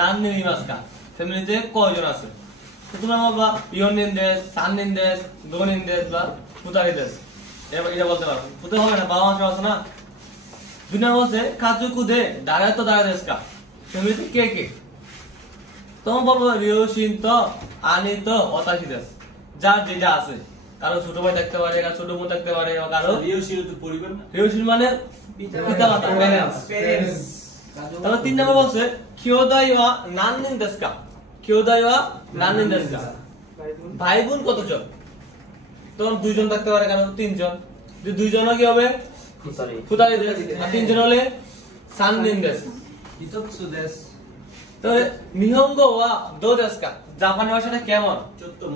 নান নিমাসকা ফ্যামিলিতে কয়জন আছে তো তোমরা বলবা ইয়নিন দেশ সাননিন দেশ দোনিন দেশ বা পুতারি দেশ এটা বলতে পারো পুতে হবে না বাবা মাসে আছে না দুনিয়া বলছে কাজু কুদে দাঁড়ায় তো দাঁড়ায় দেশ কা ফ্যামিলিতে কে কে তোমরা বলবো রিওশিন তো আনি তো অতাশি দেশ যার যেটা আছে কারো ছোট ভাই থাকতে পারে কারো ছোট বোন থাকতে পারে কারো রিওশিন তো পরিবার না রিওশিন মানে পিতা মাতা প্যারেন্টস তাহলে 3 নম্বর বলছে কিয়োদাইওয়া নাননিন দেশ কা কিয়োদাইওয়া নাননিন দেশ কা ভাই বোন কতজন তখন দুইজন থাকতে পারে কারণ তিনজন যদি দুইজন কি হবে ফুতারি দেশ আর তিনজন হলে সাননিন দেশ হিতোৎসু দেশ তাহলে নিহঙ্গো ওয়া দো দেশ কা জাপানি ভাষাটা কেমন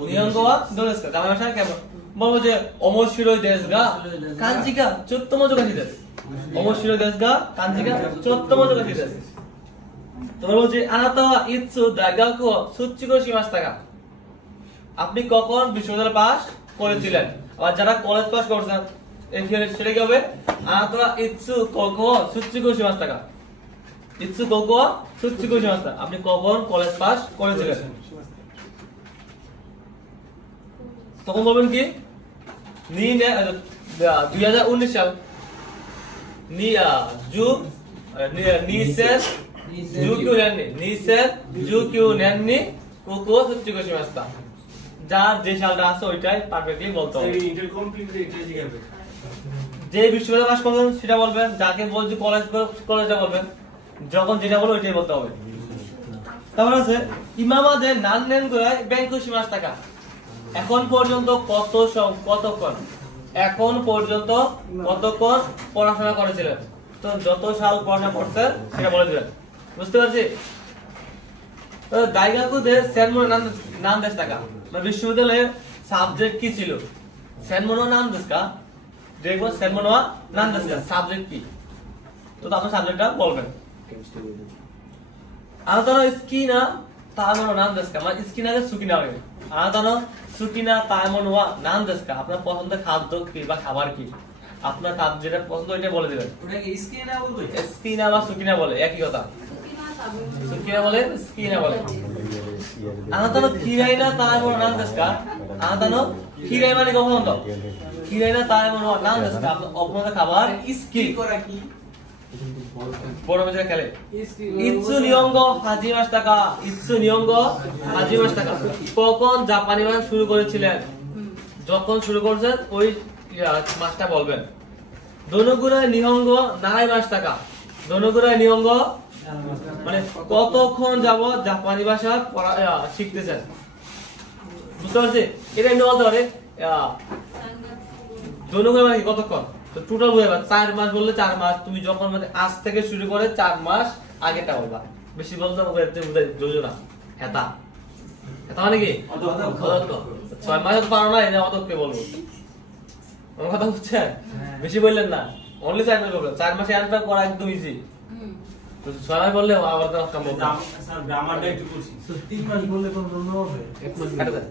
নিহঙ্গো ওয়া দো দেশ কা জাপানি ভাষাটা কেমন বলবো যে অমরশিরোই দেশ গা কাঞ্জিকা 14তম যোগাসী দেশ অমরশিরোই দেশ গা কাঞ্জিকা 14তম যোগাসী দেশ তোমরা বলছি আনাতা ওয়া ইৎসু দাইগাকু সুচিগো শিমাস্তাকা আপনি কখন বিশ্ববিদ্যালয় পাস করেছিলেন আর যারা কলেজ পাস করছেন এখানে সেটা কি হবে আনাতা ওয়া ইৎসু কোকো সুচিগো শিমাস্তাকা ইৎসু কোকো সুচিগো শিমাস্তা আপনি কখন কলেজ পাস করেছিলেন তখন বলবেন কি নি 2019 সাল নি জু নিসেস জুকিউ নেননি নিসেস জুকিউ নেননি কোকো সুচিগো শিমাস্তা যার যে সালটা আছে ওইটাই পারফেক্টলি বলতে হবে ইন্টার কমপ্লিট এটা জিজ্ঞাসা যে বিশ্ববিদ্যালয় পাস করবেন সেটা বলবেন যাকে বলছি কলেজটা বলবেন যখন যেটা বলো ওইটাই বলতে হবে তারপর আছে ইমামাদের নান নেন করে ব্যাংকু শিমাস্তাকা এখন পর্যন্ত কতক্ষণ এখন পর্যন্ত কতক্ষণ পড়াশোনা করেছিলেন তো যত সাল পড়াশোনা করতেন সেটা বলে দিবেন বুঝতে পারছি তো দাইগাকুদের সেনমোনো নাম দেশ টাকা বিশ্ববিদ্যালয়ে সাবজেক্ট কি ছিল সেনমোনো নাম দেশ কা দেখবো সেনমোনো নাম দেশ কা সাবজেক্ট কি তো আপনার সাবজেক্টটা বলবেন আনাতানো স্কিনা তাইমোনো নাম দেশ কা মানে স্কিনা কে সুকিনা হবে আনাতানো সুকিনা তাইমোনো নাম দেশ কা আপনার পছন্দের খাদ্য কি বা খাবার কি আপনার খাদ্য যেটা পছন্দ ওইটা বলে দিবেন ওটা কি স্কিনা বলবে স্কিনা বা সুকিনা বলে একই কথা সুকিনা বলে স্কিনা বলে আনাতানো কিরাইনা তাইমোনো নাম দেশ কা আনাতানো কিরাই মানে কখন তো কিরাইনা তাইমোনো নাম দেশ কা আপনার অপছন্দের খাবার স্কি করা কি বড় মেজে খেলে ইৎসু নিয়ঙ্গো হাজিমাস্তাকা ইৎসু নিয়ঙ্গো হাজিমাস্তাকা কখন জাপানি ভাষা শুরু করেছিলেন যখন শুরু করেছেন ওই মাসটা বলবেন দোনোগুরাই নিহঙ্গো নাগাই মাস্তাকা দোনোগুরাই নিহঙ্গো মানে কতক্ষণ যাবত জাপানি ভাষা শিখতেছেন বুঝতে পারছি এটা এমনি বলতে পারে দোনোগুরাই মানে কতক্ষণ তো টোটাল বুঝাবা 4 মাস বললে 4 মাস তুমি যখন মানে আজ থেকে শুরু করে 4 মাস আগেটা বলবা বেশি বলতে হবে বুঝাই যোজনা হেতা হেতা মানে কি অদক্ষ 6 মাস পারো না এটা অদক্ষ বলবো আমার কথা বুঝছেন বেশি বললেন না অনলি 4 মাস বলবেন 4 মাসে আনসার করা একদম ইজি তো 6 মাস বললে আবার তো সম্ভব না স্যার গ্রামারটা একটু করছি 3 মাস বললে কোন হবে 1 মাস কাটা যায়